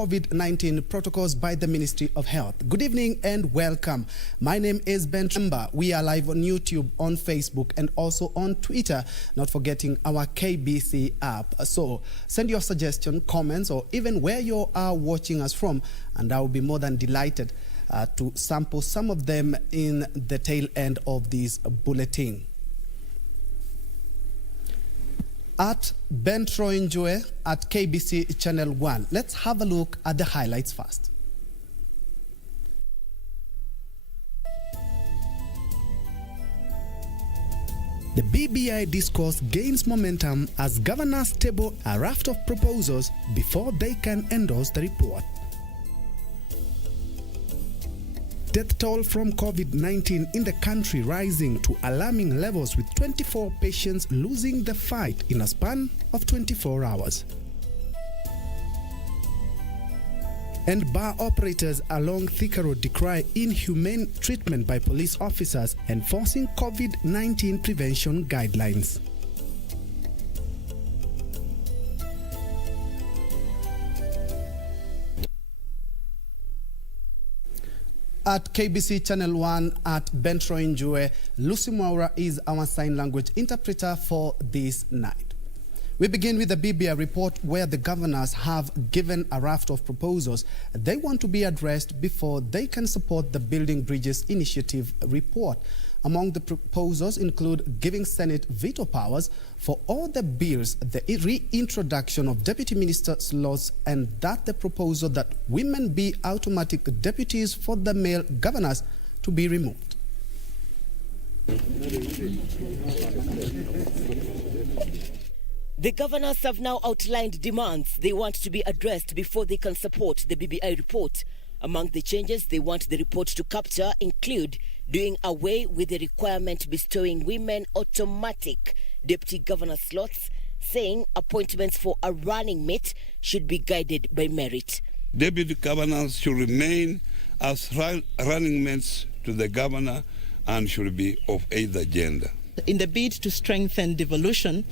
COVID-19 protocols by the Ministry of Health. Good evening and welcome. My name is Ben Tremba. We are live on YouTube, on Facebook, and also on Twitter, not forgetting our KBC app. So send your suggestion, comments, or even where you are watching us from, and I will be more than delighted to sample some of them in the tail end of this bulletin. At Ben Njue at KBC Channel 1. Let's have a look at the highlights first. The BBI discourse gains momentum as governors table a raft of proposals before they can endorse the report. Death toll from COVID-19 in the country rising to alarming levels, with 24 patients losing the fight in a span of 24 hours. And bar operators along Thika Road decry inhumane treatment by police officers enforcing COVID-19 prevention guidelines. At KBC Channel 1 at Ben Njue, Lucy Mwaura is our sign language interpreter for this night. We begin with the BBI report, where the governors have given a raft of proposals they want to be addressed before they can support the Building Bridges Initiative report. Among the proposals include giving Senate veto powers for all the bills, the reintroduction of deputy minister slots, and that the proposal that women be automatic deputies for the male governors to be removed. The governors have now outlined demands they want to be addressed before they can support the BBI report. Among the changes they want the report to capture include doing away with the requirement bestowing women automatic deputy governor slots, saying appointments for a running mate should be guided by merit. Deputy governors should remain as running mates to the governor and should be of either gender. In the bid to strengthen devolution,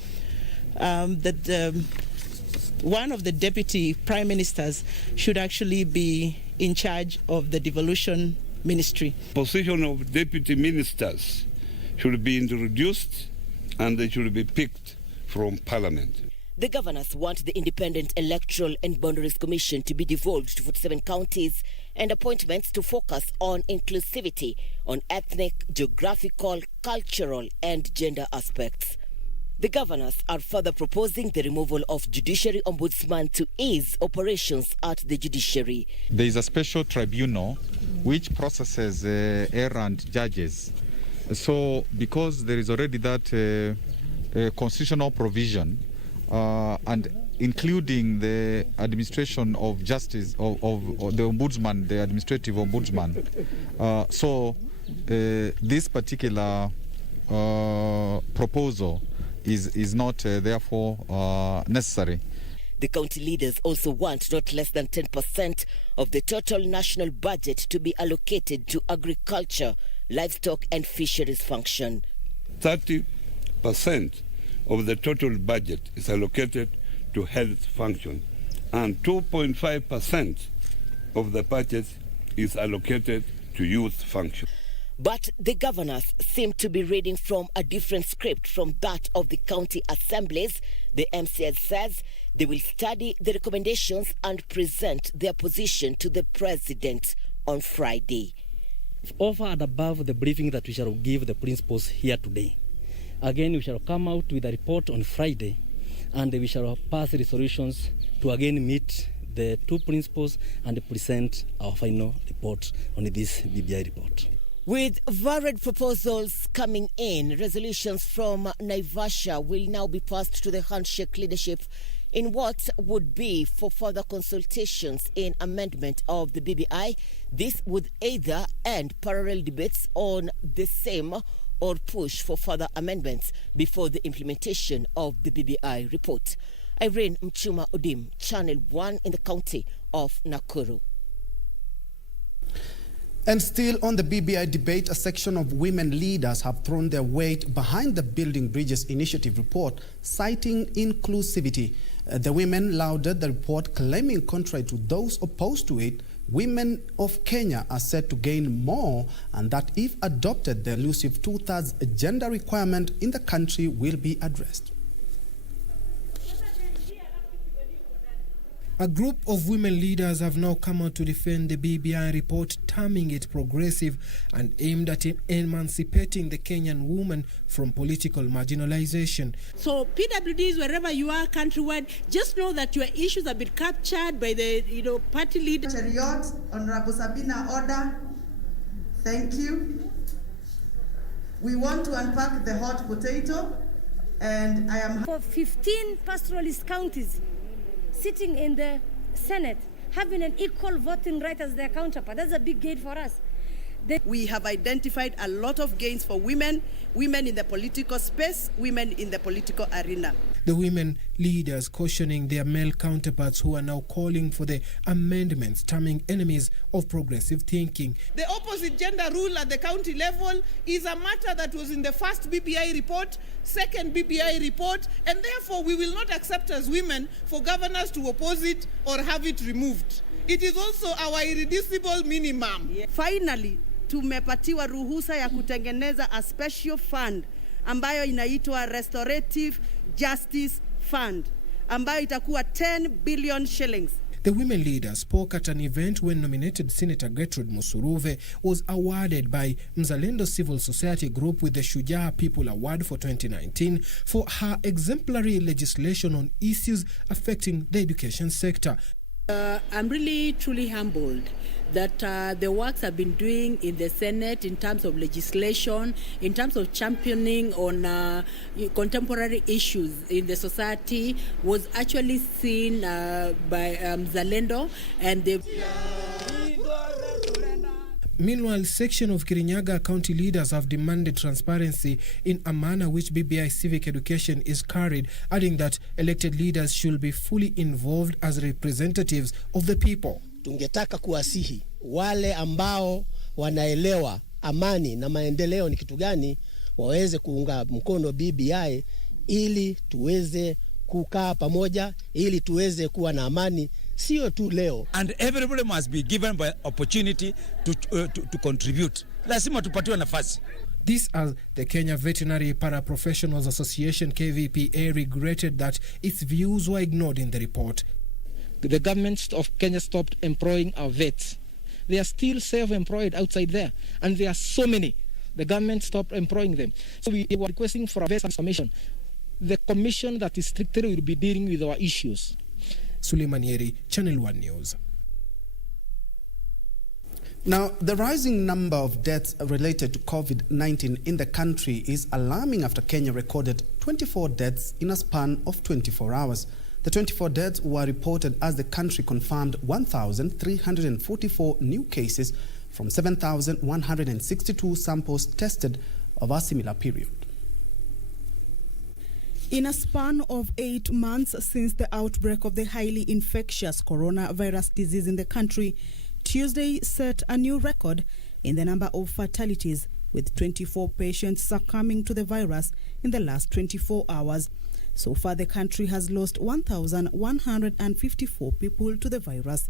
one of the deputy prime ministers should actually be in charge of the devolution ministry. Position of deputy ministers should be introduced and they should be picked from parliament. The governors want the Independent Electoral and Boundaries Commission to be devolved to 47 counties and appointments to focus on inclusivity on ethnic, geographical, cultural and gender aspects. The governors are further proposing the removal of Judiciary Ombudsman to ease operations at the judiciary. There is a special tribunal which processes errant judges. So because there is already that constitutional provision and including the administration of justice of the ombudsman, the administrative ombudsman, this particular proposal is not therefore necessary. The county leaders also want not less than 10% of the total national budget to be allocated to agriculture, livestock and fisheries function. 30% of the total budget is allocated to health function, and 2.5% of the budget is allocated to youth function. But the governors seem to be reading from a different script from that of the county assemblies. The MCS says they will study the recommendations and present their position to the president on Friday. Over and above the briefing that we shall give the principals here today, again we shall come out with a report on Friday, and we shall pass resolutions to again meet the two principals and present our final report on this BBI report. With varied proposals coming in, resolutions from Naivasha will now be passed to the handshake leadership in what would be for further consultations in amendment of the BBI. This would either end parallel debates on the same or push for further amendments before the implementation of the BBI report. Irene Mchuma Odim, Channel 1 in the county of Nakuru. And still on the BBI debate, a section of women leaders have thrown their weight behind the Building Bridges Initiative report, citing inclusivity. The women lauded the report, claiming, contrary to those opposed to it, women of Kenya are set to gain more, and that if adopted, the elusive 2/3 gender requirement in the country will be addressed. A group of women leaders have now come out to defend the BBI report, terming it progressive and aimed at emancipating the Kenyan woman from political marginalization. So PWDs, wherever you are countrywide, just know that your issues have been captured by the party leader. Chariot, Honorable Sabina Order, thank you. We want to unpack the hot potato, and I am... For 15 pastoralist counties sitting in the Senate, having an equal voting right as their counterpart, that's a big gain for us. We have identified a lot of gains for women in the political space, women in the political arena. The women leaders cautioning their male counterparts who are now calling for the amendments, terming enemies of progressive thinking. The opposite gender rule at the county level is a matter that was in the first BBI report, second BBI report, and therefore we will not accept as women for governors to oppose it or have it removed. It is also our irreducible minimum. Finally, tumepatiwa ruhusa ya kutengeneza a special fund ambayo inaitwa Restorative Justice Fund ambayo itakuwa 10 billion shillings. The women leader spoke at an event when nominated Senator Gertrude Musuruve was awarded by Mzalendo Civil Society Group with the Shujaa People Award for 2019 for her exemplary legislation on issues affecting the education sector. I'm really truly humbled that the works I've been doing in the Senate in terms of legislation, in terms of championing on contemporary issues in the society was actually seen by Zalendo and the... Meanwhile, section of Kirinyaga county leaders have demanded transparency in a manner which BBI civic education is carried, adding that elected leaders should be fully involved as representatives of the people. Tungetaka kuwasihi wale ambao wanaelewa amani na maendeleo ni kitu gani waweze kuunga mkono BBI ili tuweze kukaa pamoja, ili tuweze kuwa na amani sio tu leo. And everybody must be given by opportunity to contribute. Lazima tupatiwe nafasi. This as the Kenya Veterinary Paraprofessionals Association KVPA regretted that its views were ignored in the report. The government of Kenya stopped employing our vets. They are still self-employed outside there, and there are so many. The government stopped employing them. So we were requesting for a vet transformation. The commission that is strictly will be dealing with our issues. Suleiman Yeri, Channel 1 News. Now, the rising number of deaths related to COVID-19 in the country is alarming after Kenya recorded 24 deaths in a span of 24 hours. The 24 deaths were reported as the country confirmed 1,344 new cases from 7,162 samples tested over a similar period. In a span of 8 months since the outbreak of the highly infectious coronavirus disease in the country, Tuesday set a new record in the number of fatalities, with 24 patients succumbing to the virus in the last 24 hours. So far, the country has lost 1,154 people to the virus.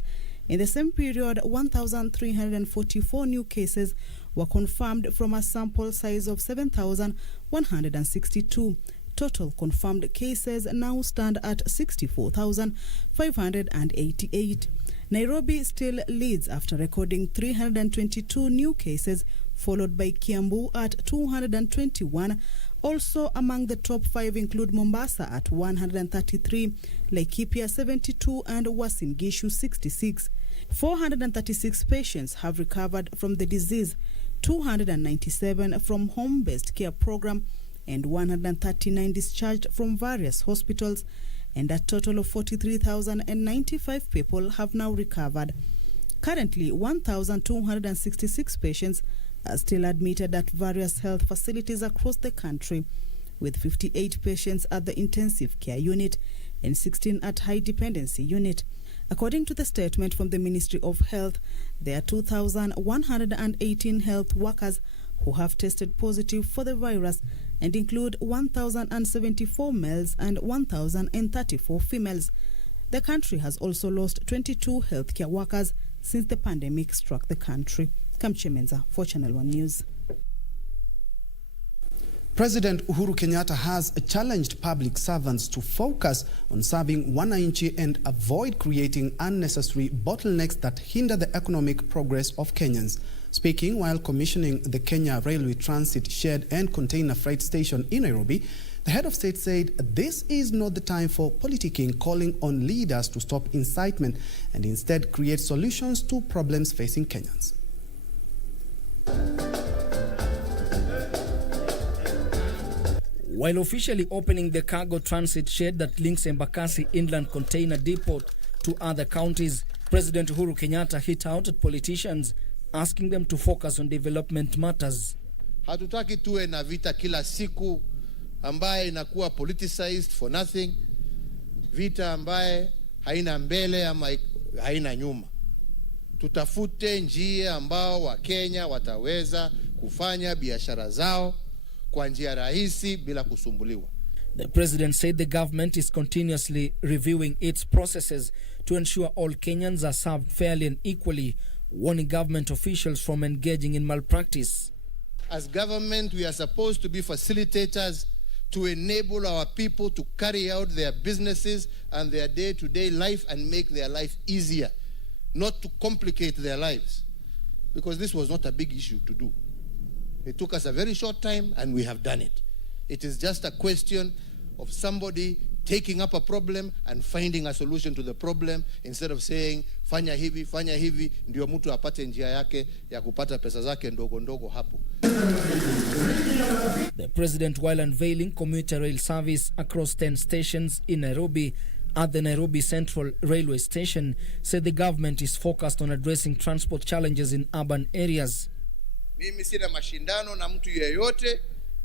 In the same period, 1,344 new cases were confirmed from a sample size of 7,162. Total confirmed cases now stand at 64,588. Nairobi still leads after recording 322 new cases, followed by Kiambu at 221. Also among the top 5 include Mombasa at 133, Laikipia 72 and Uasin Gishu 66. 436 patients have recovered from the disease, 297 from home-based care program, and 139 discharged from various hospitals, and a total of 43,095 people have now recovered. Currently, 1,266 patients are still admitted at various health facilities across the country, with 58 patients at the intensive care unit and 16 at high dependency unit. According to the statement from the Ministry of Health, there are 2,118 health workers who have tested positive for the virus and include 1,074 males and 1,034 females. The country has also lost 22 healthcare workers since the pandemic struck the country. Kamche Menza for Channel 1 News. President Uhuru Kenyatta has challenged public servants to focus on serving wananchi and avoid creating unnecessary bottlenecks that hinder the economic progress of Kenyans. Speaking while commissioning the Kenya Railway Transit Shed and Container Freight Station in Nairobi, the head of state said this is not the time for politicking, calling on leaders to stop incitement and instead create solutions to problems facing Kenyans. While officially opening the cargo transit shed that links Embakasi Inland Container Depot to other counties, President Uhuru Kenyatta hit out at politicians, asking them to focus on development matters. Hatutaki tuwe na vita kila siku ambaye inakuwa politicized for nothing, vita ambaye haina mbele ama haina nyuma. Tutafute njia ambao wa Kenya wataweza kufanya biashara zao kwa njia rahisi bila kusumbuliwa. The president said the government is continuously reviewing its processes to ensure all Kenyans are served fairly and equally, warning government officials from engaging in malpractice. As government, we are supposed to be facilitators to enable our people to carry out their businesses and their day-to-day life and make their life easier, not to complicate their lives, because this was not a big issue to do. It took us a very short time and we have done it. It is just a question of somebody taking up a problem and finding a solution to the problem instead of saying fanya hivi ndio mtu apate njia yake ya kupata pesa zake ndogo ndogo hapo. The president, while unveiling commuter rail service across 10 stations in Nairobi at the Nairobi Central Railway Station, said the government is focused on addressing transport challenges in urban areas. Mimi sina mashindano na mtu yeyote.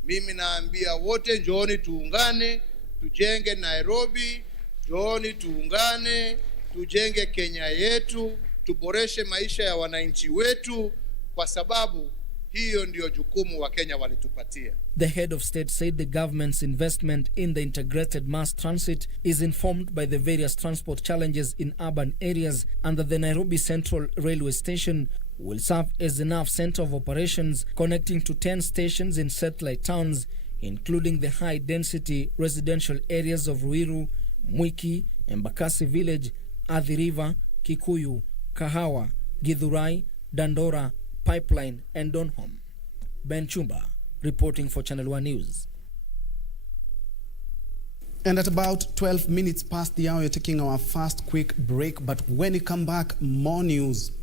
Mimi naambia wote njooni tuungane, tujenge Nairobi, njooni tuungane, tujenge Kenya yetu, tuboreshe maisha ya wananchi wetu kwa sababu hiyo ndio jukumu wa Kenya walitupatia. The head of state said the government's investment in the integrated mass transit is informed by the various transport challenges in urban areas, and that the Nairobi Central Railway Station will serve as enough center of operations connecting to 10 stations in satellite towns, including the high-density residential areas of Ruiru, Mwiki, Embakasi Village, Athi River, Kikuyu, Kahawa, Githurai, Dandora, Pipeline, and Donholm. Ben Chumba, reporting for Channel 1 News. And at about 12 minutes past the hour, you're taking our first quick break. But when you come back, more news.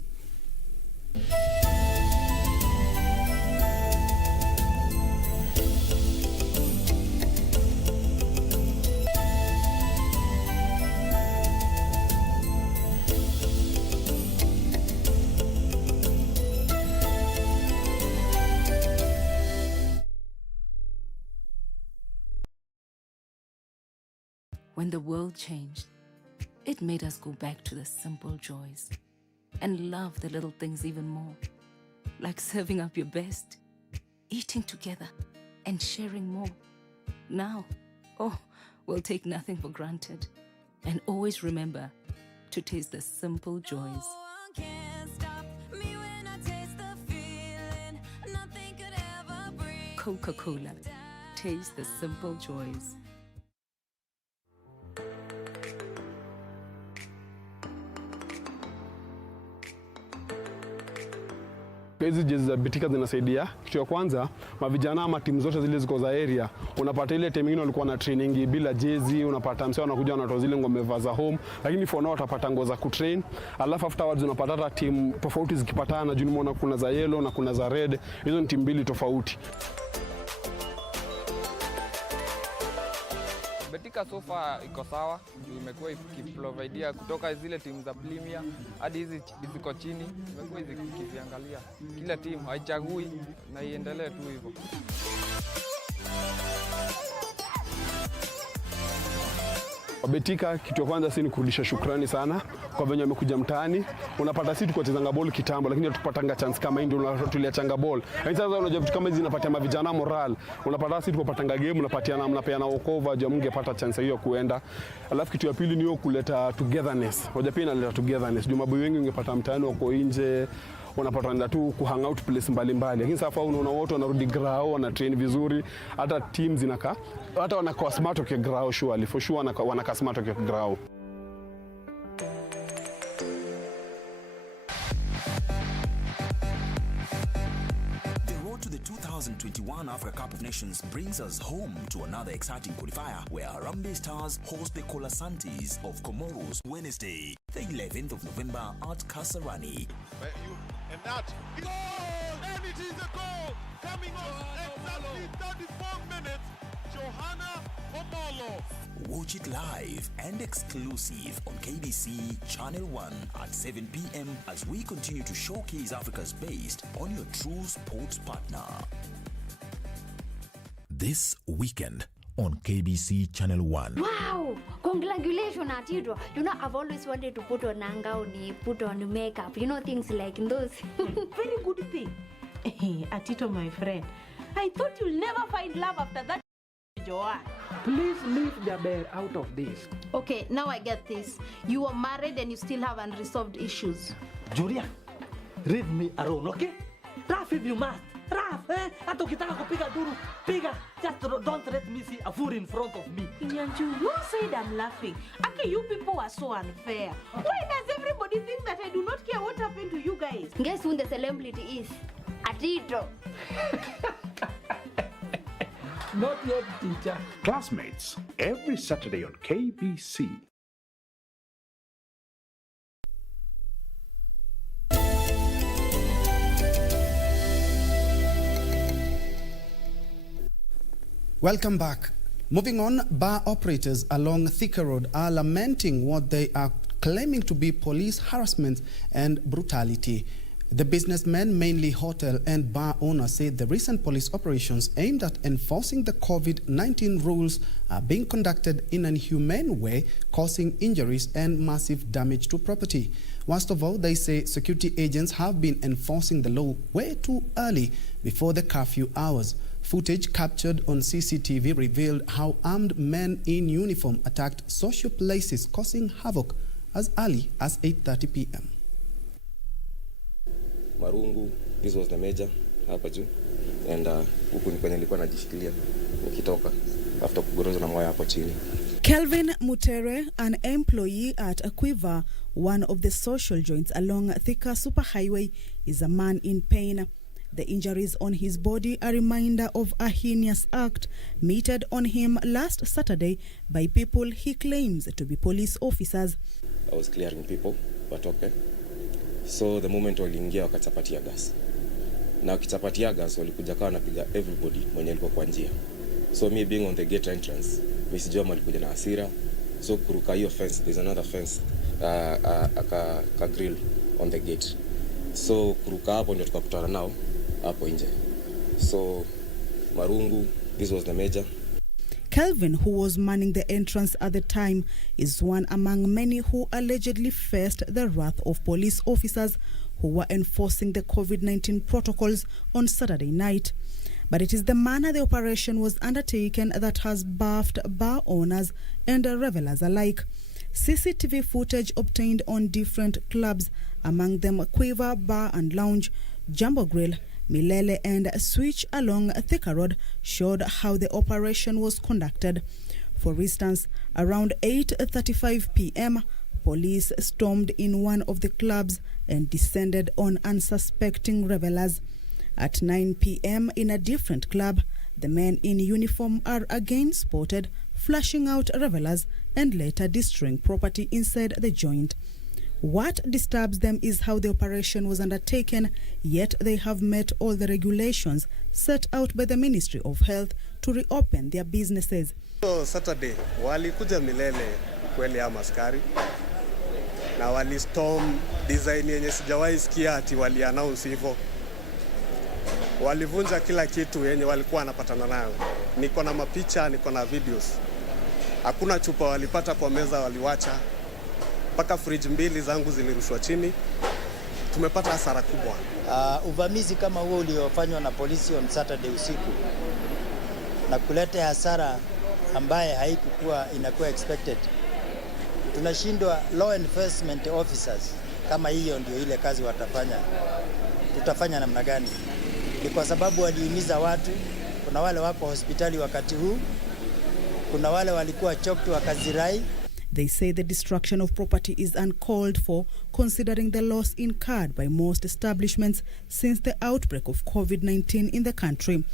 When the world changed, it made us go back to the simple joys and love the little things even more, like serving up your best, eating together, and sharing more. Now, we'll take nothing for granted and always remember to taste the simple joys. Coca-Cola, taste the simple joys. Hizi jezi za Betika zinasaidia. Kitu ya kwanza, mavijana ama timu zote zile ziko za area, unapata ile time nyingine walikuwa na training bila jezi, unapata msao anakuja wanatoa zile ngome za home, lakini for now watapata nguo za kutrain. Alafu afterwards unapata hata timu tofauti zikipatana, juu nimeona kuna za yellow na kuna za red. Hizo ni timu mbili tofauti. Betika so far iko sawa, imekuwa ikiprovidea kutoka zile timu za Premier hadi hizi ziko chini, imekuwa ikiziangalia kila timu, haichagui na iendelee tu hivyo. Betika, kitu ya kwanza ni kurudisha shukrani sana kwa venye wamekuja mtaani. Unapata sisi tuko chezanga ball kitambo, lakini hatupatanga chance kama hii, ndio tuliachanga ball. Lakini sasa unajua vitu kama hizi zinapatia mavijana moral. Unapata sisi tuko patanga game, unapatiana mnapeana wokovu, je mngepata chance hiyo kuenda. Alafu kitu ya pili ni hiyo kuleta togetherness. Hoja pia inaleta togetherness. Juma boy wengi ungepata mtaani wako nje, unapata tu ku hang out place mbalimbali. Lakini sasa unaona wote wanarudi grao, wana train vizuri, hata teams zinakaa, hata wanakuwa smart kwa grao surely, for sure wanakuwa smart kwa grao. The road to the 2021 Africa Cup of Nations brings us home to another exciting qualifier where Harambee Stars host the Colasantes of Comoros Wednesday, the 11th of November at Kasarani. And that goal! And it is a goal! Coming on exactly 34 minutes, Johanna Omolo. Watch it live and exclusive on KBC Channel 1 at 7 p.m. as we continue to showcase Africa's best on your true sports partner. This weekend on KBC Channel 1. Wow! Congratulations, Atito. You know, I've always wanted to put on nanga, put on makeup. You know, things like those. Very good thing. Atito, my friend. I thought you'll never find love after that, Joanne. Please leave Jaber out of this. Okay, now I get this. You are married and you still have unresolved issues. Julia, leave me alone, okay? Laugh if you must. Laugh, eh? Ato kitaka kupiga duru, piga. Just don't let me see a fool in front of me. Nyanju, who said I'm laughing? Okay, you people are so unfair. Why does everybody think that I do not care what happened to you guys? Guess who the celebrity is? Atito. Not yet, teacher. Classmates, every Saturday on KBC. Welcome back. Moving on, bar operators along Thika Road are lamenting what they are claiming to be police harassment and brutality. The businessmen, mainly hotel and bar owners, say the recent police operations aimed at enforcing the COVID-19 rules are being conducted in an inhumane way, causing injuries and massive damage to property. Worst of all, they say security agents have been enforcing the law way too early before the curfew hours. Footage captured on CCTV revealed how armed men in uniform attacked social places, causing havoc as early as 8:30 p.m. Marungu, this was the major hapa juu, and huku ni kwenye nilikuwa najishikilia nikitoka after kugoroza na moyo hapo chini. Kelvin Mutere, an employee at Quiver, one of the social joints along Thika Superhighway, is a man in pain. The injuries on his body are a reminder of a heinous act meted on him last Saturday by people he claims to be police officers. I was clearing people, but okay. So the moment waliingia wakachapatia gas. Na wakichapatia gas walikuja kawa napiga everybody mwenye alikuwa kwa njia. So me being on the gate entrance, mimi sijua walikuja na hasira. So kuruka hiyo fence, there's another fence, ka grill on the gate. So kuruka hapo ndio tukakutana nao hapo nje. So Marungu, this was the major. Kelvin, who was manning the entrance at the time, is one among many who allegedly faced the wrath of police officers who were enforcing the COVID-19 protocols on Saturday night. But it is the manner the operation was undertaken that has baffled bar owners and revelers alike. CCTV footage obtained on different clubs, among them Quiver Bar and Lounge, Jumbo Grill, Milele and Switch along Thika Road, showed how the operation was conducted. For instance, around 8:35 p.m., police stormed in one of the clubs and descended on unsuspecting revelers. At 9 p.m. in a different club, the men in uniform are again spotted flashing out revelers and later destroying property inside the joint. What disturbs them is how the operation was undertaken, yet they have met all the regulations set out by the Ministry of Health to reopen their businesses. So Saturday, walikuja Milele kweli ya maskari na walistorm design yenye sijawahi sikia ati wali announce hivyo. Walivunja kila kitu yenye walikuwa wanapatana nayo. Niko na mapicha, niko na videos. Hakuna chupa walipata kwa meza waliwacha. Mpaka fridge 2 zangu zilirushwa chini. Tumepata hasara kubwa. Uvamizi kama huo uliofanywa na polisi on Saturday usiku na kuleta hasara ambaye haikuwa inakuwa expected. Tunashindwa law enforcement officers kama hiyo ndio ile kazi watafanya. Tutafanya namna gani? Ni kwa sababu walihimiza watu, kuna wale wako hospitali wakati huu, kuna wale walikuwa choked wakazirai. They say the destruction of property is uncalled for, considering the loss incurred by most establishments since the outbreak of COVID-19 in the country.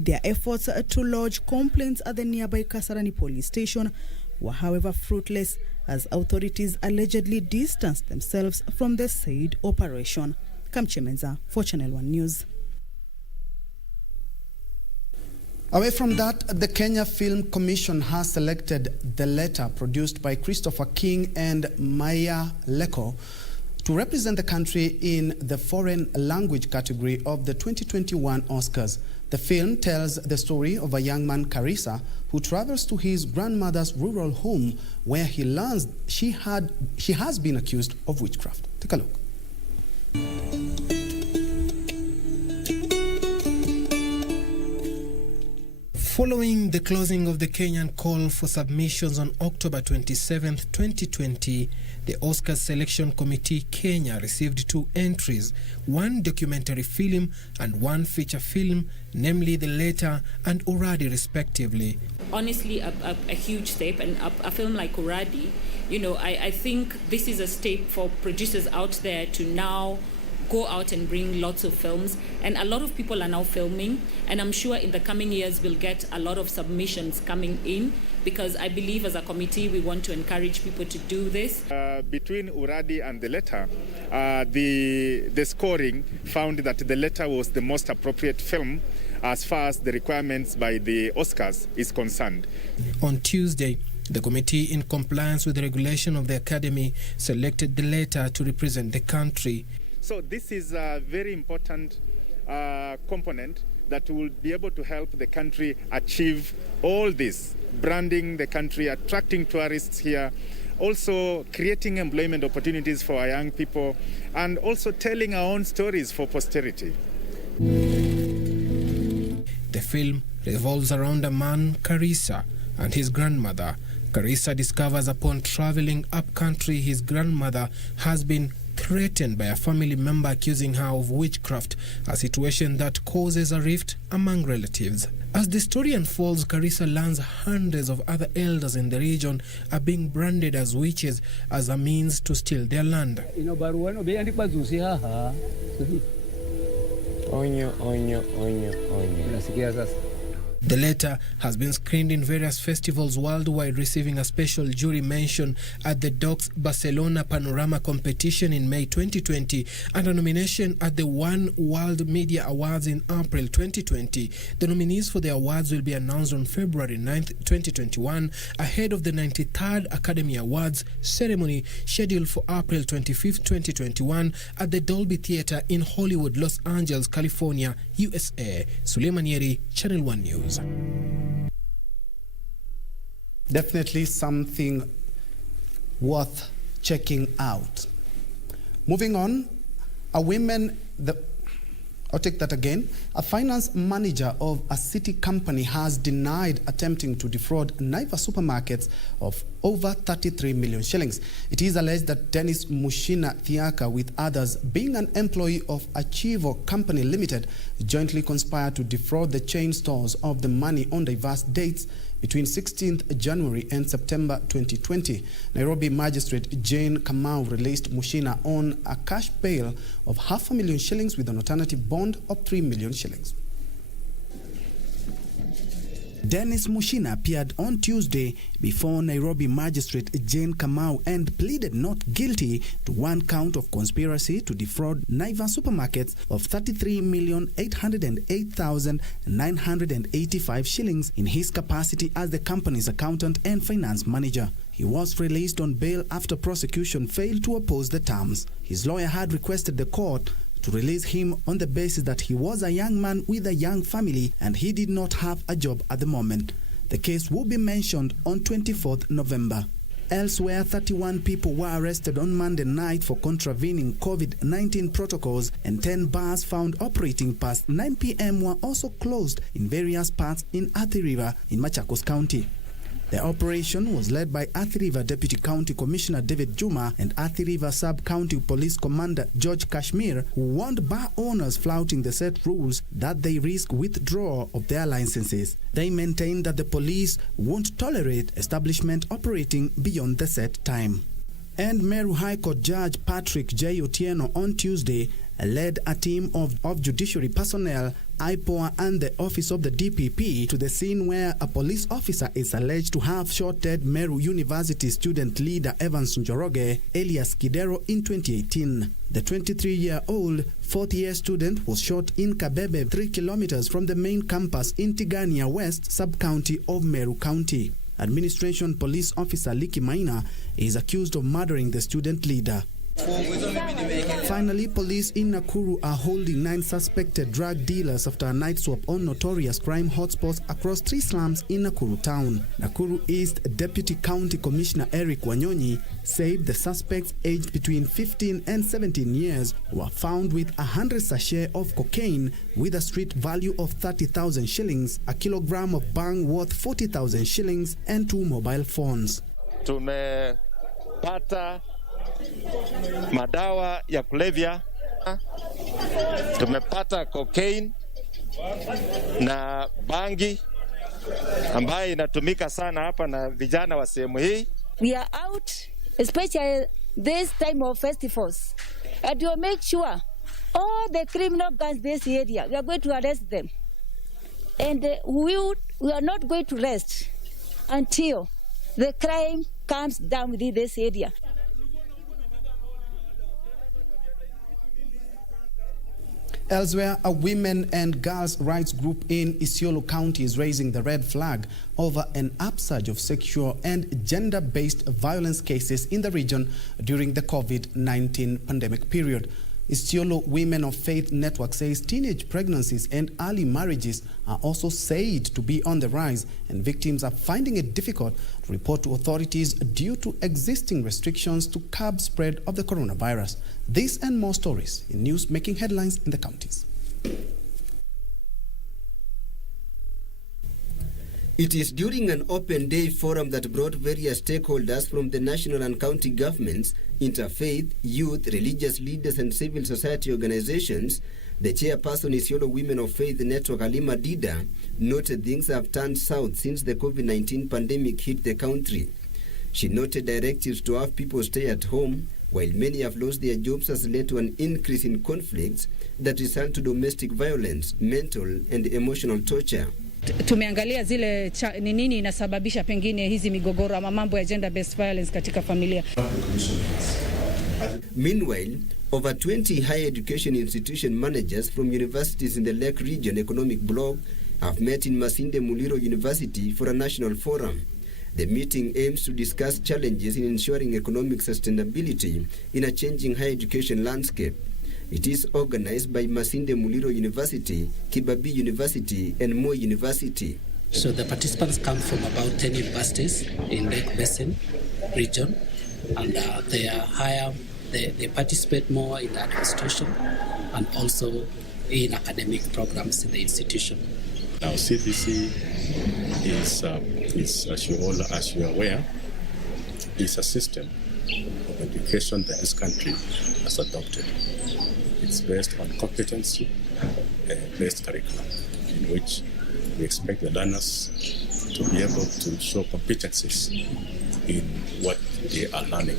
Their efforts to lodge complaints at the nearby Kasarani police station were, however, fruitless, as authorities allegedly distanced themselves from the said operation. Kamchemenza for Channel 1 News. Away from that, the Kenya Film Commission has selected the letter produced by Christopher King and Maya Leko to represent the country in the foreign language category of the 2021 Oscars. The film tells the story of a young man, Carissa, who travels to his grandmother's rural home where he learns she has been accused of witchcraft. Take a look. Following the closing of the Kenyan call for submissions on October 27, 2020, the Oscars Selection Committee Kenya received 2 entries, 1 documentary film and 1 feature film, namely The Letter and Uradi respectively. Honestly, a huge step, and a film like Uradi, I think this is a step for producers out there to now go out and bring lots of films, and a lot of people are now filming, and I'm sure in the coming years we'll get a lot of submissions coming in, because I believe as a committee we want to encourage people to do this. Between Uradi and The Letter, the scoring found that The Letter was the most appropriate film as far as the requirements by the Oscars is concerned. On Tuesday, the committee, in compliance with the regulation of the Academy, selected The Letter to represent the country. So this is a very important component that will be able to help the country achieve all this, branding the country, attracting tourists here, also creating employment opportunities for our young people, and also telling our own stories for posterity. The film revolves around a man, Carissa, and his grandmother. Carissa discovers upon traveling up country his grandmother has been threatened by a family member accusing her of witchcraft, a situation that causes a rift among relatives. As the story unfolds, Carissa learns hundreds of other elders in the region are being branded as witches as a means to steal their land. The Letter has been screened in various festivals worldwide, receiving a special jury mention at the Docs Barcelona Panorama competition in May 2020 and a nomination at the One World Media Awards in April 2020. The nominees for the awards will be announced on February 9th, 2021, ahead of the 93rd Academy Awards ceremony scheduled for April 25th, 2021 at the Dolby Theatre in Hollywood, Los Angeles, California, USA. Suleiman Yeri, Channel 1 News. Definitely something worth checking out. Moving on, I'll take that again. A finance manager of a city company has denied attempting to defraud Naivas supermarkets of over 33 million shillings. It is alleged that Dennis Mushina Thiaka, with others, being an employee of Achivo Company Limited, jointly conspired to defraud the chain stores of the money on diverse dates between 16th January and September 2020. Nairobi Magistrate Jane Kamau released Mushina on a cash bail of 500,000 shillings with an alternative bond of 3 million shillings. Dennis Mushina appeared on Tuesday before Nairobi Magistrate Jane Kamau and pleaded not guilty to one count of conspiracy to defraud Naivas supermarkets of 33,808,985 shillings in his capacity as the company's accountant and finance manager. He was released on bail after prosecution failed to oppose the terms. His lawyer had requested the court to release him on the basis that he was a young man with a young family and he did not have a job at the moment. The case will be mentioned on 24th November. Elsewhere, 31 people were arrested on Monday night for contravening COVID-19 protocols, and 10 bars found operating past 9 p.m. were also closed in various parts in Athi River in Machakos County. The operation was led by Athi River Deputy County Commissioner David Juma and Athi River Sub-County Police Commander George Kashmir, who warned bar owners flouting the set rules that they risk withdrawal of their licenses. They maintained that the police won't tolerate establishment operating beyond the set time. And Meru High Court Judge Patrick J. Otieno on Tuesday led a team of judiciary personnel, IPOA and the office of the DPP to the scene where a police officer is alleged to have shot-dead Meru University student leader Evans Njoroge, alias Kidero, in 2018. The 23-year-old fourth-year student was shot in Kabebe, 3 kilometers from the main campus in Tigania West, sub-county of Meru County. Administration Police Officer Liki Maina is accused of murdering the student leader. Finally, police in Nakuru are holding 9 suspected drug dealers after a night swap on notorious crime hotspots across 3 slums in Nakuru town. Nakuru East Deputy County Commissioner Eric Wanyonyi said the suspects aged between 15 and 17 years were found with 100 sachets of cocaine with a street value of 30,000 shillings, a kilogram of bang worth 40,000 shillings, and 2 mobile phones. Tumepata madawa ya kulevya, tumepata cocaine na bangi ambayo inatumika sana hapa na vijana wa sehemu hii. We are out, especially this time of festivals, and we'll make sure all the criminal gangs this area, we are going to arrest them. And we are not going to rest until the crime comes down within this area. Elsewhere, a women and girls' rights group in Isiolo County is raising the red flag over an upsurge of sexual and gender-based violence cases in the region during the COVID-19 pandemic period. Isiolo Women of Faith Network says teenage pregnancies and early marriages are also said to be on the rise, and victims are finding it difficult to report to authorities due to existing restrictions to curb spread of the coronavirus. This and more stories in news making headlines in the counties. It is during an open day forum that brought various stakeholders from the national and county governments, interfaith, youth, religious leaders and civil society organizations. The chairperson Isiolo Women of Faith Network, Halima Dida, noted things have turned south since the COVID-19 pandemic hit the country. She noted directives to have people stay at home, while many have lost their jobs, has led to an increase in conflicts that result to domestic violence, mental and emotional torture. Tumeangalia zile ni nini inasababisha pengine hizi migogoro ama mambo ya gender based violence katika familia. Meanwhile, over 20 higher education institution managers from universities in the Lake Region Economic Bloc have met in Masinde Muliro University for a national forum. The meeting aims to discuss challenges in ensuring economic sustainability in a changing higher education landscape. It is organized by Masinde Muliro University, Kibabii University, and Moi University. So the participants come from about 10 universities in Lake Basin region, and they participate more in the administration and also in academic programs in the institution. Now CBC is as you are aware, is a system of education that this country has adopted. It's based on competency-based curriculum, in which we expect the learners to be able to show competencies in what they are learning.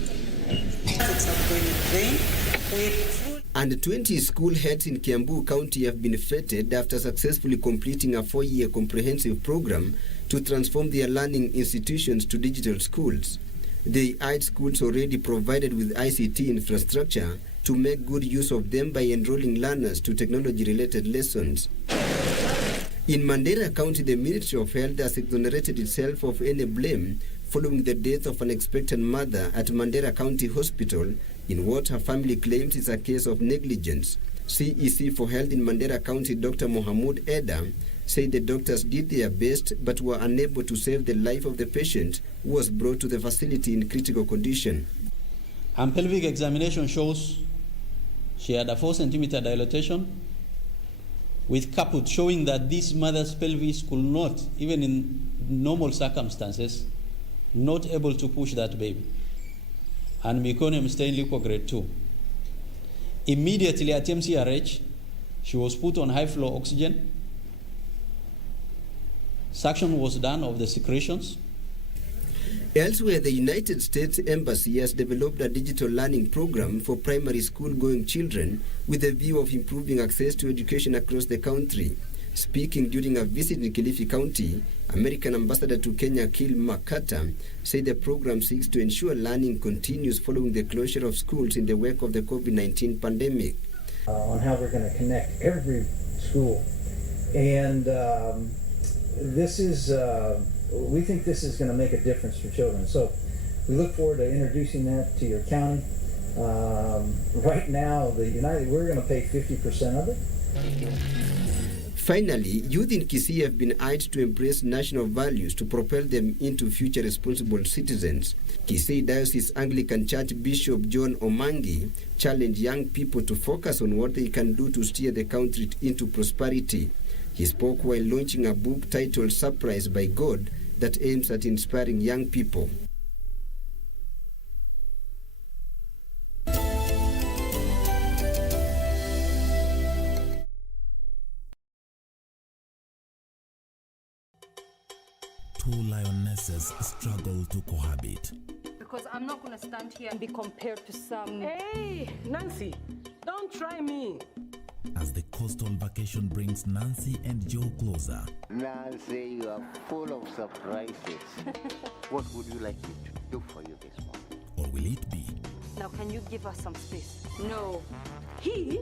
And 20 school heads in Kiambu County have been feted after successfully completing a 4-year comprehensive program to transform their learning institutions to digital schools. They urge schools already provided with ICT infrastructure to make good use of them by enrolling learners to technology-related lessons. In Mandera County, the Ministry of Health has exonerated itself of any blame following the death of an expectant mother at Mandera County Hospital in what her family claims is a case of negligence. CEC for Health in Mandera County, Dr. Mohamud Eda, said the doctors did their best but were unable to save the life of the patient who was brought to the facility in critical condition. And pelvic examination shows she had a 4-centimeter dilatation with caput, showing that this mother's pelvis could not, even in normal circumstances, not able to push that baby. And meconium stain liquor grade 2. Immediately at MCRH, she was put on high flow oxygen. Suction was done of the secretions. Elsewhere, the United States Embassy has developed a digital learning program for primary school-going children with a view of improving access to education across the country. Speaking during a visit in Kilifi County, American Ambassador to Kenya, Kil Makata, said the program seeks to ensure learning continues following the closure of schools in the wake of the COVID-19 pandemic. On how we're going to connect every school. And this is, we think this is going to make a difference for children. So we look forward to introducing that to your county. Right now, we're going to pay 50% of it. Finally, youth in Kisii have been urged to embrace national values to propel them into future responsible citizens. Kisii Diocese Anglican Church Bishop John Omangi challenged young people to focus on what they can do to steer the country into prosperity. He spoke while launching a book titled Surprised by God that aims at inspiring young people. Two lionesses struggle to cohabit. Because I'm not going to stand here and be compared to some... Hey, Nancy, don't try me. As the coastal vacation brings Nancy and Joe closer. Nancy, you are full of surprises. What would you like me to do for you this morning? Or will it be? Now, can you give us some space? No. He?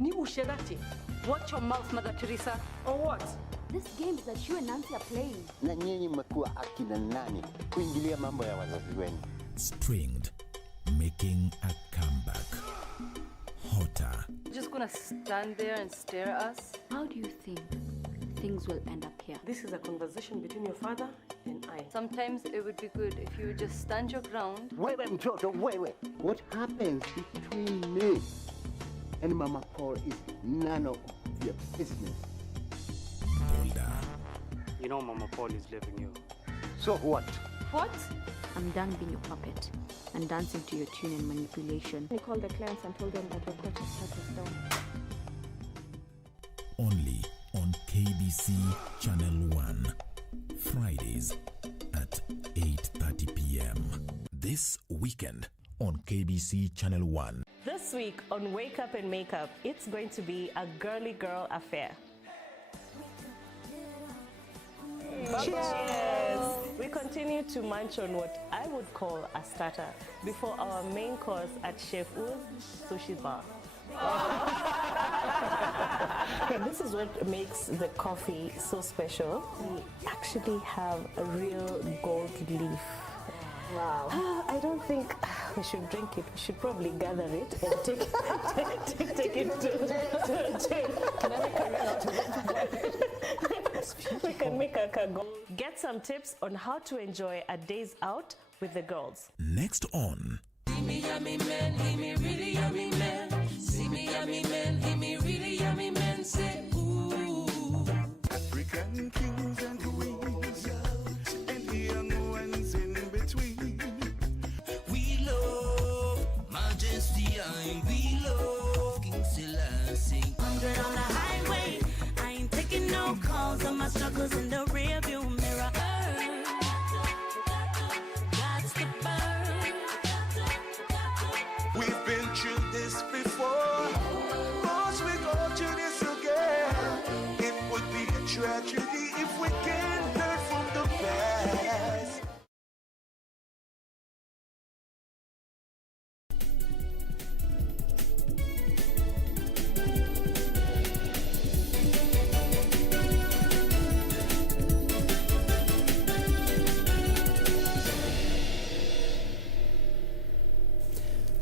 Ni usherati. Watch your mouth, Mother Teresa. Or what? This game that you and Nancy are playing. Na nyinyi mmekuwa akina nani kuingilia mambo ya wazazi wenu? Stringed, making a comeback. Hotter. Just gonna stand there and stare at us? How do you think things will end up here? This is a conversation between your father and I. Sometimes it would be good if you would just stand your ground. Wait, Mtoto, wait. What happens between me and Mama Paul is none of your business. Bolder. You know Mama Paul is leaving you. So what? What? I'm done being your puppet and dancing to your tune and manipulation. I called the clients and told them that your coach's shut us down. Only on KBC Channel 1. Fridays at 8:30 p.m. This weekend on KBC Channel 1. This week on Wake Up and Makeup, it's going to be a girly girl affair. Cheers! We continue to munch on what I would call a starter before our main course at Chef U's Sushi Bar. This is what makes the coffee so special. We actually have a real gold leaf. Wow. I don't think we should drink it. We should probably gather it and take it to jail. Can I make a run out of it? We can make a cargo. Get some tips on how to enjoy a days out with the girls. Next on. See me yummy man, he me really yummy man. See me yummy man, he me really yummy man. Say ooh. African kings and queens and the young ones in between. We love Majesty and we love King Selassie. 100 on the highway, I ain't taking no calls on my struggles in the rearview mirror. That's the bird. We've been through this before. Must we go through this again? It would be a tragedy if we can't learn from the past.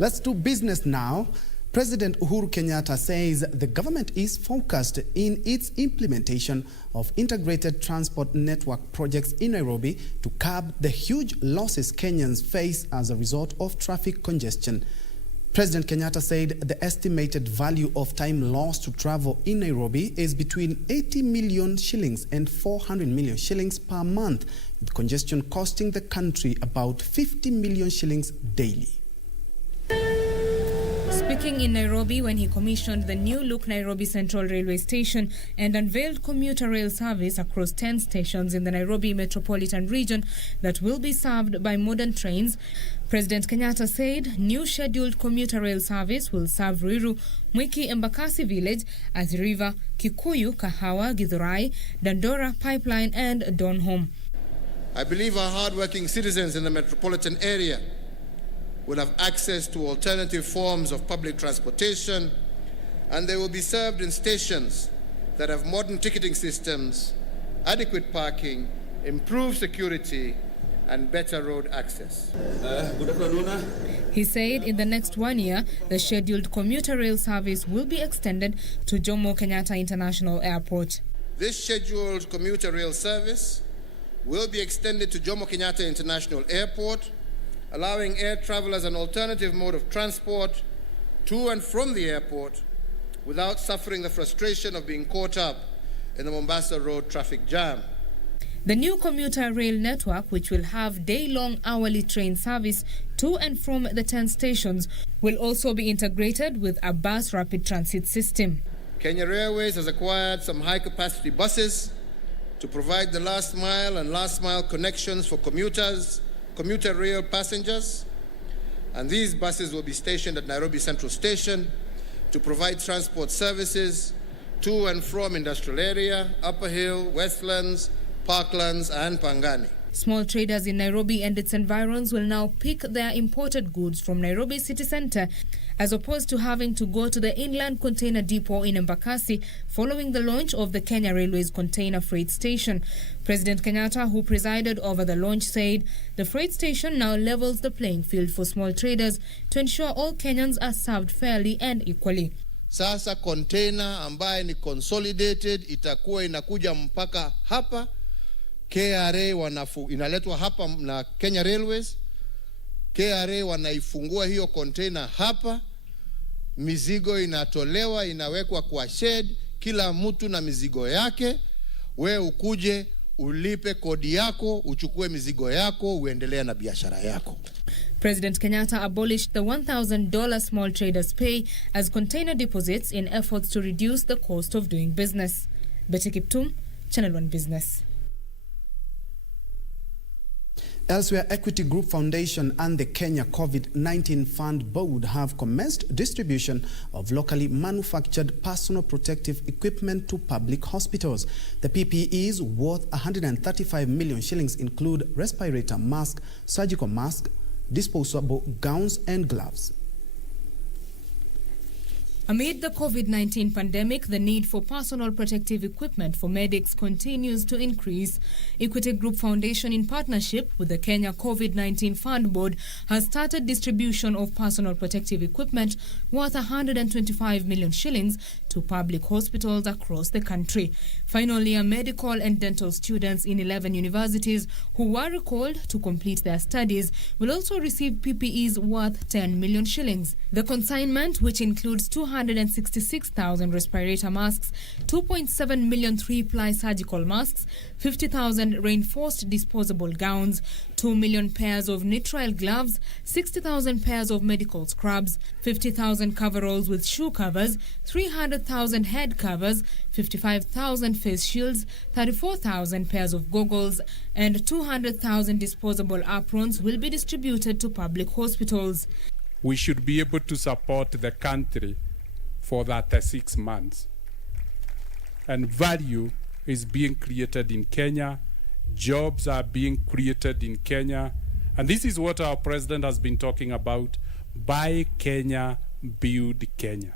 Let's do business now. President Uhuru Kenyatta says the government is focused in its implementation of integrated transport network projects in Nairobi to curb the huge losses Kenyans face as a result of traffic congestion. President Kenyatta said the estimated value of time lost to travel in Nairobi is between 80 million shillings and 400 million shillings per month, with congestion costing the country about 50 million shillings daily. Speaking in Nairobi when he commissioned the new look Nairobi Central Railway Station and unveiled commuter rail service across 10 stations in the Nairobi metropolitan region that will be served by modern trains, President Kenyatta said new scheduled commuter rail service will serve Ruiru, Mwiki, Embakasi Village, Athi River, Kikuyu, Kahawa, Githurai, Dandora, Pipeline and Donholm. I believe our hard-working citizens in the metropolitan area will have access to alternative forms of public transportation, and they will be served in stations that have modern ticketing systems, adequate parking, improved security, and better road access. Good afternoon. He said in the next 1 year, the scheduled commuter rail service will be extended to Jomo Kenyatta International Airport. This scheduled commuter rail service will be extended to Jomo Kenyatta International Airport, allowing air travelers an alternative mode of transport to and from the airport without suffering the frustration of being caught up in the Mombasa Road traffic jam. The new commuter rail network, which will have day-long hourly train service to and from the 10 stations, will also be integrated with a bus rapid transit system. Kenya Railways has acquired some high-capacity buses to provide the last mile connections for commuter rail passengers, and these buses will be stationed at Nairobi Central Station to provide transport services to and from industrial area, Upper Hill, Westlands, Parklands and Pangani. Small traders in Nairobi and its environs will now pick their imported goods from Nairobi city centre, as opposed to having to go to the inland container depot in Embakasi following the launch of the Kenya Railways container freight station. President Kenyatta, who presided over the launch, said the freight station now levels the playing field for small traders to ensure all Kenyans are served fairly and equally. Sasa container ambaye ni consolidated itakuwa inakuja mpaka hapa. KRA inaletwa hapa na Kenya Railways. KRA wanaifungua hiyo container hapa. Mizigo inatolewa, inawekwa kwa shed, kila mtu na mizigo yake. We ukuje ulipe kodi yako, uchukue mizigo yako, uendelee na biashara yako. President Kenyatta abolished the $1,000 small traders pay as container deposits in efforts to reduce the cost of doing business. Betty Kiptum, Channel 1 Business. Elsewhere, Equity Group Foundation and the Kenya COVID-19 Fund Board have commenced distribution of locally manufactured personal protective equipment to public hospitals. The PPEs worth 135 million shillings include respirator mask, surgical mask, disposable gowns and gloves. Amid the COVID-19 pandemic, the need for personal protective equipment for medics continues to increase. Equity Group Foundation, in partnership with the Kenya COVID-19 Fund Board, has started distribution of personal protective equipment worth 125 million shillings to public hospitals across the country. Finally, medical and dental students in 11 universities who were recalled to complete their studies will also receive PPEs worth 10 million shillings. The consignment, which includes 266,000 respirator masks, 2.7 million 3-ply surgical masks, 50,000 reinforced disposable gowns, 2 million pairs of nitrile gloves, 60,000 pairs of medical scrubs, 50,000 coveralls with shoe covers, 300,000 head covers, 55,000 face shields, 34,000 pairs of goggles, and 200,000 disposable aprons will be distributed to public hospitals. We should be able to support the country for 36 months. And value is being created in Kenya. Jobs are being created in Kenya. And this is what our president has been talking about: buy Kenya, build Kenya.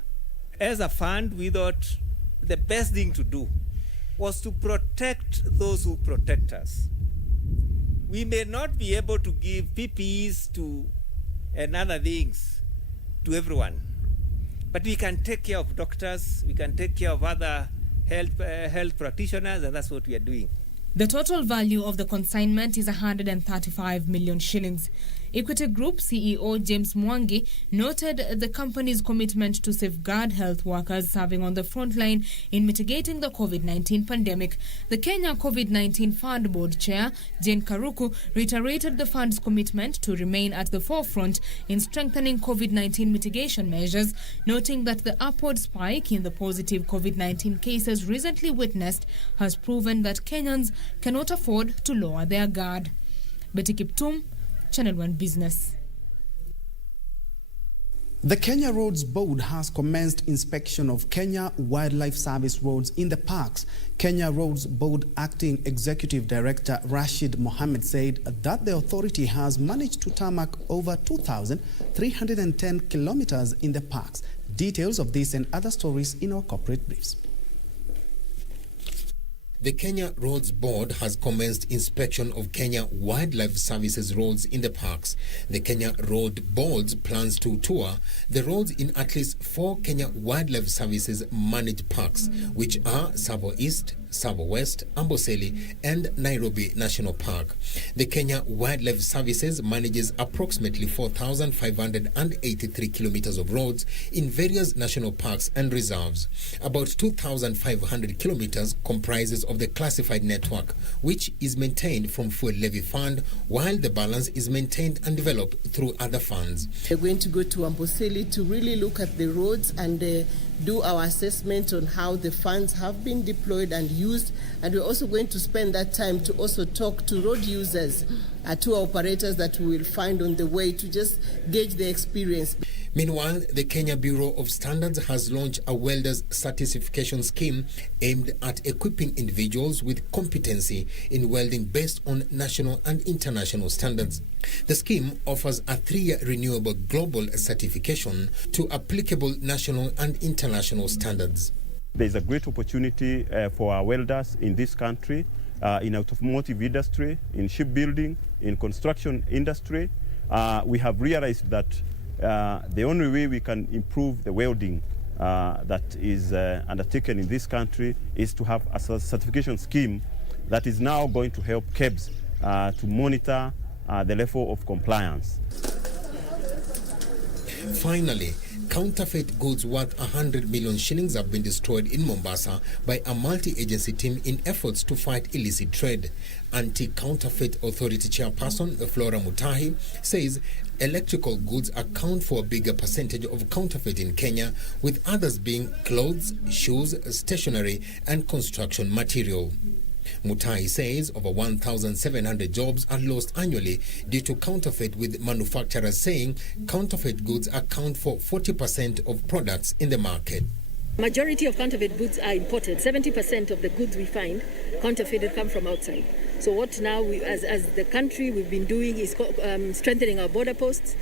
As a fund, we thought the best thing to do was to protect those who protect us. We may not be able to give PPEs to and other things to everyone. But we can take care of doctors, we can take care of other health practitioners, and that's what we are doing. The total value of the consignment is 135 million shillings. Equity Group CEO James Mwangi noted the company's commitment to safeguard health workers serving on the front line in mitigating the COVID-19 pandemic. The Kenya COVID-19 Fund Board Chair, Jane Karuku, reiterated the fund's commitment to remain at the forefront in strengthening COVID-19 mitigation measures, noting that the upward spike in the positive COVID-19 cases recently witnessed has proven that Kenyans cannot afford to lower their guard. Betty Kiptum, Channel 1 Business. The Kenya Roads Board has commenced inspection of Kenya Wildlife Service roads in the parks. Kenya Roads Board Acting Executive Director Rashid Mohammed said that the authority has managed to tarmac over 2,310 kilometers in the parks. Details of this and other stories in our corporate briefs. The Kenya Roads Board has commenced inspection of Kenya Wildlife Services roads in the parks. The Kenya Road Board plans to tour the roads in at least 4 Kenya Wildlife Services managed parks, which are Savo East, Savo West, Amboseli, and Nairobi National Park. The Kenya Wildlife Services manages approximately 4,583 kilometers of roads in various national parks and reserves. About 2,500 kilometers comprises of the classified network, which is maintained from fuel levy fund, while the balance is maintained and developed through other funds. We're going to go to Amboseli to really look at the roads and do our assessment on how the funds have been deployed and used, and we're also going to spend that time to also talk to road users, to operators that we will find on the way to just gauge the experience. Meanwhile, the Kenya Bureau of Standards has launched a welder's certification scheme aimed at equipping individuals with competency in welding based on national and international standards. The scheme offers a 3-year renewable global certification to applicable national and international standards. There is a great opportunity for our welders in this country, in automotive industry, in shipbuilding, in construction industry. We have realized that the only way we can improve the welding that is undertaken in this country is to have a certification scheme that is now going to help KEBS to monitor the level of compliance. Finally, counterfeit goods worth 100 million shillings have been destroyed in Mombasa by a multi-agency team in efforts to fight illicit trade. Anti-Counterfeit Authority Chairperson Flora Mutahi says electrical goods account for a bigger percentage of counterfeit in Kenya, with others being clothes, shoes, stationery and construction material. Mutai says over 1,700 jobs are lost annually due to counterfeit, with manufacturers saying counterfeit goods account for 40% of products in the market. Majority of counterfeit goods are imported. 70% of the goods we find counterfeited come from outside. So what now, as the country, we've been doing is strengthening our border posts.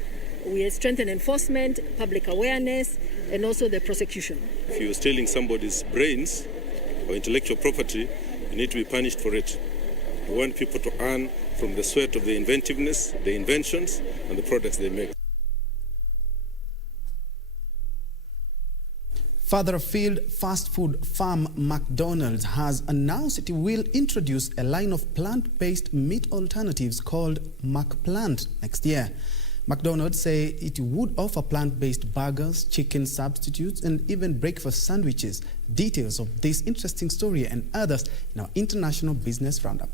We strengthen enforcement, public awareness, and also the prosecution. If you're stealing somebody's brains or intellectual property, you need to be punished for it. We want people to earn from the sweat of the inventiveness, the inventions, and the products they make. Further afield, fast food firm McDonald's has announced it will introduce a line of plant-based meat alternatives called McPlant next year. McDonald's say it would offer plant-based burgers, chicken substitutes, and even breakfast sandwiches. Details of this interesting story and others in our International Business Roundup.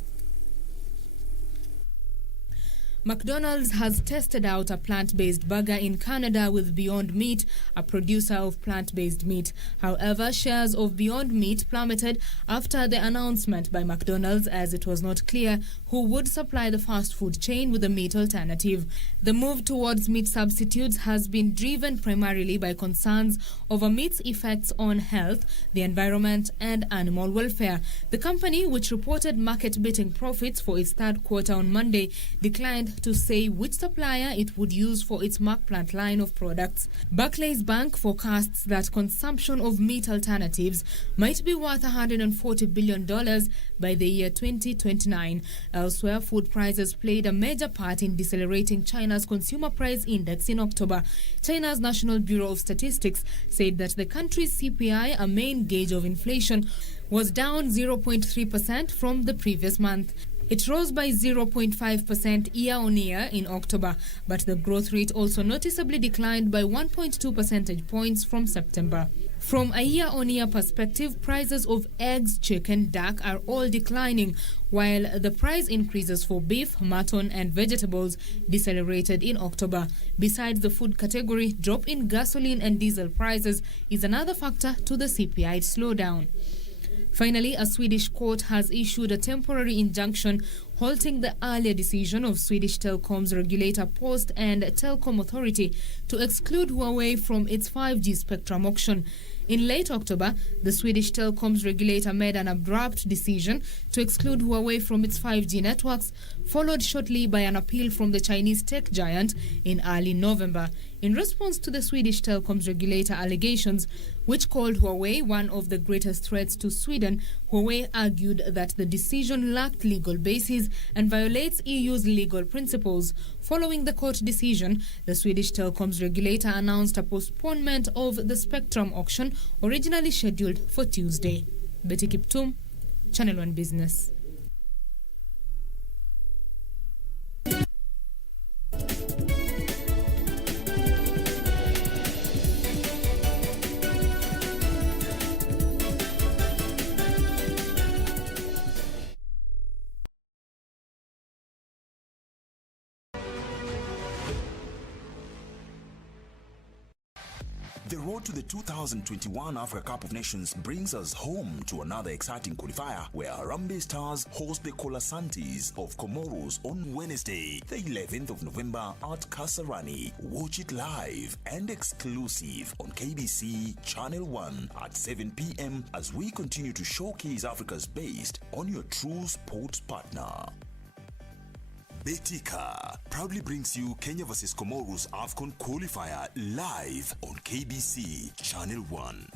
McDonald's has tested out a plant-based burger in Canada with Beyond Meat, a producer of plant-based meat. However, shares of Beyond Meat plummeted after the announcement by McDonald's, as it was not clear who would supply the fast food chain with a meat alternative. The move towards meat substitutes has been driven primarily by concerns over meat's effects on health, the environment, and animal welfare. The company, which reported market-beating profits for its third quarter on Monday, declined month to say which supplier it would use for its Mark Plant line of products. Barclays Bank forecasts that consumption of meat alternatives might be worth $140 billion by the year 2029. Elsewhere, food prices played a major part in decelerating China's consumer price index in October. China's National Bureau of Statistics said that the country's CPI, a main gauge of inflation, was down 0.3% from the previous month. It rose by 0.5% year-on-year in October, but the growth rate also noticeably declined by 1.2 percentage points from September. From a year-on-year perspective, prices of eggs, chicken, duck are all declining, while the price increases for beef, mutton and vegetables decelerated in October. Besides the food category, drop in gasoline and diesel prices is another factor to the CPI slowdown. Finally, a Swedish court has issued a temporary injunction halting the earlier decision of Swedish telecoms regulator Post and Telecom Authority to exclude Huawei from its 5G spectrum auction. In late October, the Swedish telecoms regulator made an abrupt decision to exclude Huawei from its 5G networks, followed shortly by an appeal from the Chinese tech giant in early November. In response to the Swedish telecoms regulator allegations, which called Huawei one of the greatest threats to Sweden, Huawei argued that the decision lacked legal basis and violates EU's legal principles. Following the court decision, the Swedish telecoms regulator announced a postponement of the spectrum auction originally scheduled for Tuesday. Betty Kiptum, Channel 1 Business. The road to the 2021 Africa Cup of Nations brings us home to another exciting qualifier where Harambee Stars host the Colasantes of Comoros on Wednesday, the 11th of November at Kasarani. Watch it live and exclusive on KBC Channel 1 at 7 p.m. as we continue to showcase Africa's best on your true sports partner. Betika proudly brings you Kenya vs Comoros AFCON qualifier live on KBC Channel 1.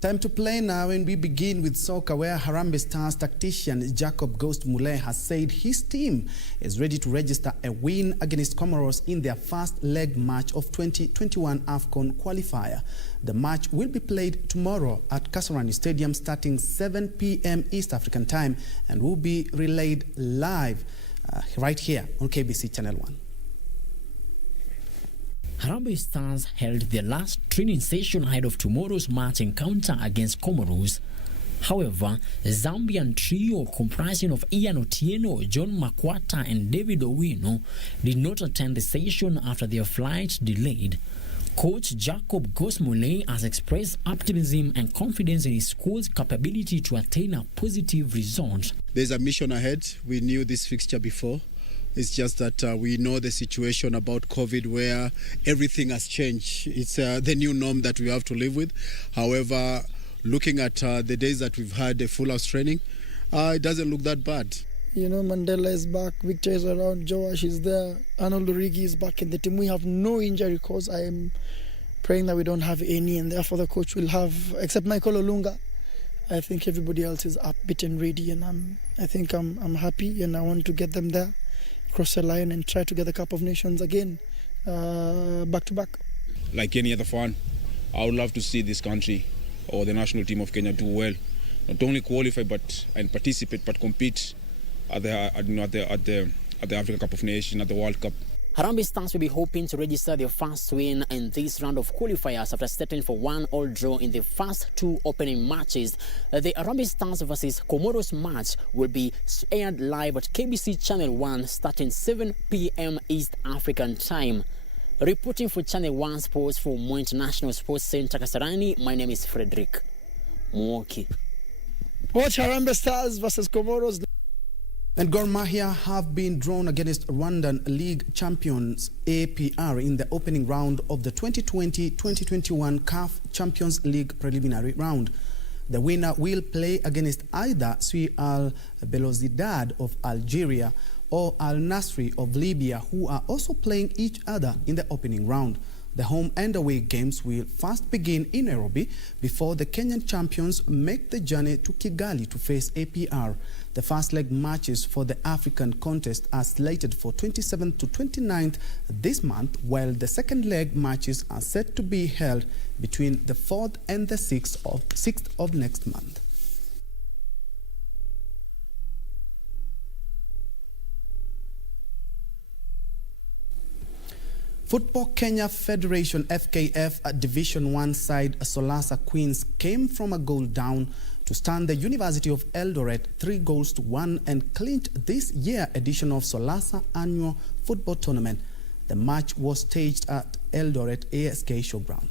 Time to play now, and we begin with soccer, where Harambee Stars tactician Jacob Ghost Mulee has said his team is ready to register a win against Comoros in their first leg match of 2021 AFCON qualifier. The match will be played tomorrow at Kasarani Stadium starting 7 p.m. East African time and will be relayed live right here on KBC Channel 1. Harambee Stars held their last training session ahead of tomorrow's match encounter against Comoros. However, the Zambian trio comprising of Ian Otieno, John Makwata and David Owino did not attend the session after their flight delayed. Coach Jacob Ghost Mulee has expressed optimism and confidence in his school's capability to attain a positive result. There's a mission ahead. We knew this fixture before. It's just that we know the situation about COVID where everything has changed. It's the new norm that we have to live with. However, looking at the days that we've had a full house training, it doesn't look that bad. You know, Mandela is back, Victor is around, Joash is there, Arnold Origi is back in the team. We have no injury cause. I am praying that we don't have any, and therefore the coach will have, except Michael Olunga. I think everybody else is upbeat and ready, and I think I'm happy, and I want to get them there, cross the line and try to get the Cup of Nations again, back to back. Like any other fan, I would love to see this country or the national team of Kenya do well, not only qualify and participate, but compete at the Africa Cup of Nations, at the World Cup. Harambee Stars will be hoping to register their first win in this round of qualifiers after settling for 1-1 draw in the first two opening matches. The Harambee Stars vs Comoros match will be aired live at KBC Channel 1 starting 7 p.m. East African time. Reporting for Channel 1 Sports from Mo International Sports Center Kasarani, my name is Frederick Mwoki. Watch Harambee Stars versus Comoros. And Gor Mahia have been drawn against Rwandan League champions APR in the opening round of the 2020-2021 CAF Champions League preliminary round. The winner will play against either Sui Al Belouizdad of Algeria or Al Nasri of Libya, who are also playing each other in the opening round. The home and away games will first begin in Nairobi before the Kenyan champions make the journey to Kigali to face APR. The first leg matches for the African contest are slated for 27th to 29th this month, while the second leg matches are set to be held between the 4th and the 6th of next month. Football Kenya Federation FKF Division 1 side Solasa Queens came from a goal down to stand the University of Eldoret 3-1 and clinched this year's edition of Solasa annual football tournament. The match was staged at Eldoret ASK Showground.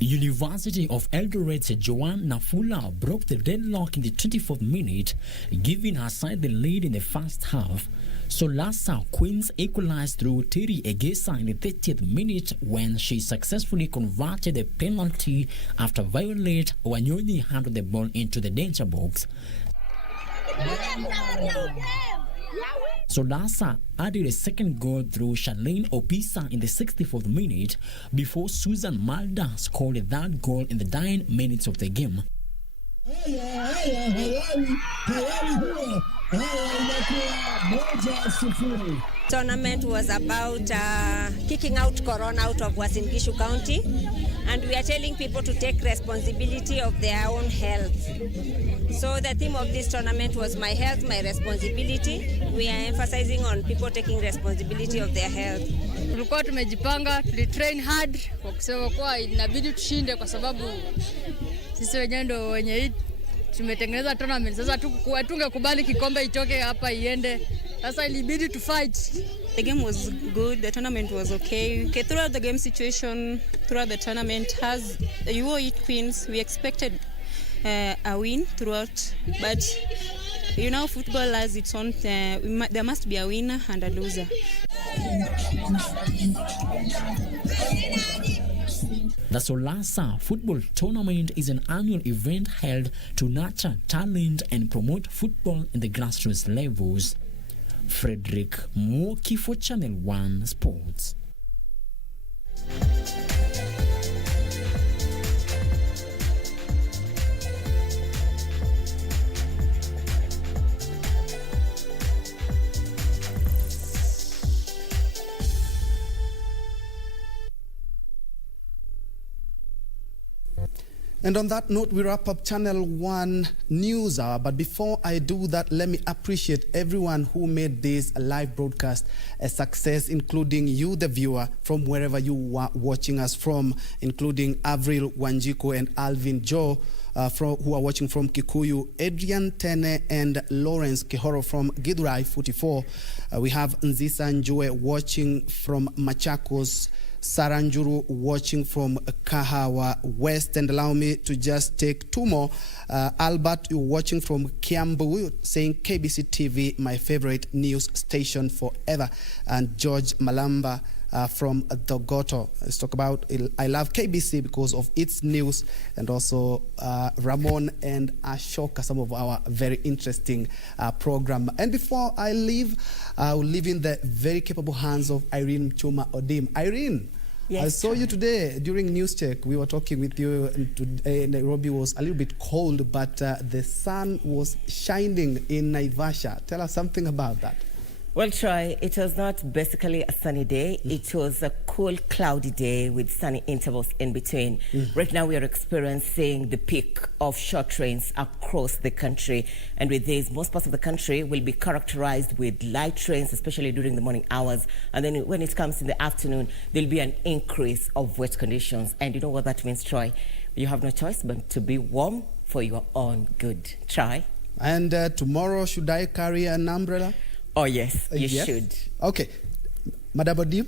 University of Eldoret's Joanne Nafula broke the deadlock in the 24th minute, giving her side the lead in the first half. Solasa Queens equalized through Terry Egesa in the 30th minute when she successfully converted a penalty after Violet Wanyoni handed the ball into the danger box. Solasa added a second goal through Charlene Opisa in the 64th minute before Susan Malda scored a third goal in the dying minutes of the game. Tournament was about kicking out Corona out of Uasin Gishu County, and we are telling people to take responsibility of their own health. So the theme of this tournament was My Health, My Responsibility. We are emphasizing on people taking responsibility of their health. Tulikuwa tumejipanga, tulitrain hard kwa kusema kwa inabidi tushinde kwa sababu sisi wenyewe ndio wenye hii tumetengeneza tournament. Sasa tungekubali kikombe itoke hapa iende. Sasa ilibidi to fight. The game was good, the tournament was okay. Throughout the game situation, throughout the tournament, as UOE Queens, we expected a win throughout, but you know, football has its own, there must be a winner and a loser. The Solasa Football Tournament is an annual event held to nurture talent and promote football in the grassroots levels. Frederick Mwoki for Channel 1 Sports. And on that note, we wrap up Channel 1 News Hour. But before I do that, let me appreciate everyone who made this live broadcast a success, including you, the viewer, from wherever you are watching us from, including Avril Wanjiko and Alvin Joe, who are watching from Kikuyu, Adrian Tene and Lawrence Kihoro from Githurai 44. We have Nzisa Njue watching from Machakos, Saranjuru watching from Kahawa West, and allow me to just take two more. Albert, you're watching from Kiambu, saying KBC TV, my favorite news station forever. And George Malamba from Dogoto. Let's talk about, I love KBC because of its news, and also Ramon and Ashoka, some of our very interesting program. And before I leave, I will leave in the very capable hands of Irene Chuma Odim. Irene, yes, I saw you today during News Check. We were talking with you. Nairobi was a little bit cold, but the sun was shining in Naivasha. Tell us something about that. Well, Troy, it was not basically a sunny day. It was a cool, cloudy day with sunny intervals in between. Right now, we are experiencing the peak of short rains across the country. And with this, most parts of the country will be characterized with light rains, especially during the morning hours. And then when it comes in the afternoon, there'll be an increase of wet conditions. And you know what that means, Troy? You have no choice but to be warm for your own good. Troy? And tomorrow, should I carry an umbrella? Oh, yes, you should. Okay. Madam Odim,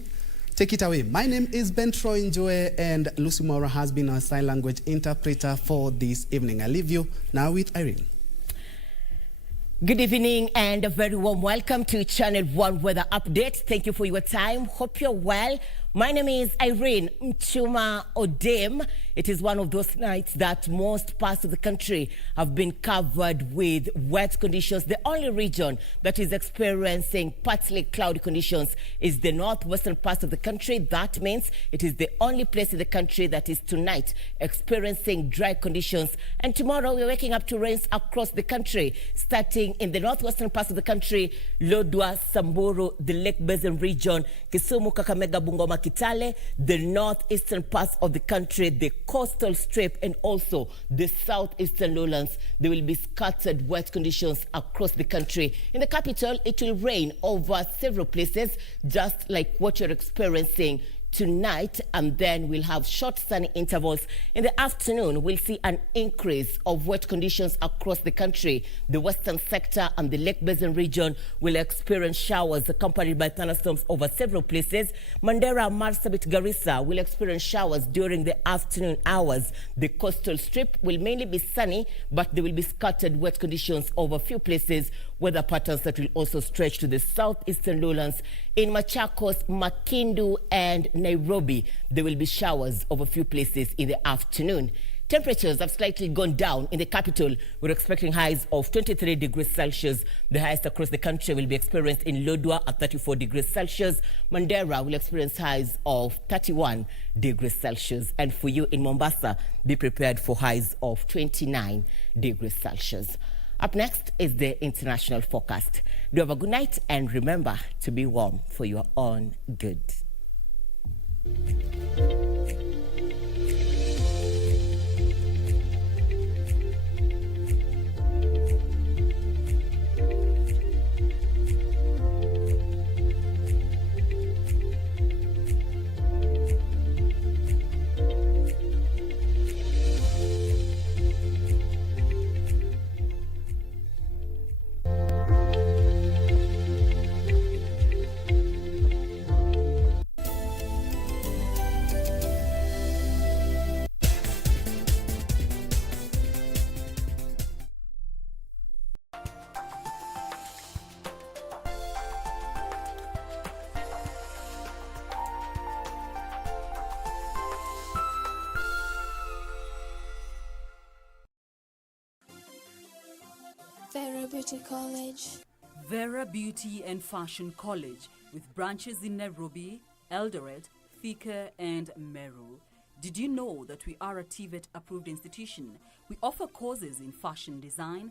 Take it away. My name is Njue, and Lucy Maura has been our sign language interpreter for this evening. I leave you now with Irene. Good evening and a very warm welcome to Channel 1 Weather Update. Thank you for your time. Hope you're well. My name is Irene Mchuma Odem. It is one of those nights that most parts of the country have been covered with wet conditions. The only region that is experiencing partly cloudy conditions is the northwestern parts of the country. That means it is the only place in the country that is tonight experiencing dry conditions. And tomorrow we're waking up to rains across the country, starting in the northwestern parts of the country, Lodwar, Samburu, the Lake Basin region, Kisumu, Kakamega, Bungoma, Kitale, the northeastern parts of the country, the coastal strip, and also the southeastern lowlands. There will be scattered wet conditions across the country. In the capital, it will rain over several places, just like what you're experiencing tonight, and then we'll have short sunny intervals. In the afternoon, we'll see an increase of wet conditions across the country. The western sector and the Lake Basin region will experience showers accompanied by thunderstorms over several places. Mandera, Marsabit, Garissa will experience showers during the afternoon hours. The coastal strip will mainly be sunny, but there will be scattered wet conditions over a few places. Weather patterns that will also stretch to the southeastern lowlands. In Machakos, Makindu, and Nairobi, there will be showers over a few places in the afternoon. Temperatures have slightly gone down in the capital. We're expecting highs of 23 degrees Celsius. The highest across the country will be experienced in Lodwar at 34 degrees Celsius. Mandera will experience highs of 31 degrees Celsius. And for you in Mombasa, be prepared for highs of 29 degrees Celsius. Up next is the international forecast. Do have a good night, and remember to be warm for your own good. Vera Beauty College. Vera Beauty and Fashion College, with branches in Nairobi, Eldoret, Thika, and Meru. Did you know that we are a TVET approved institution? We offer courses in fashion design,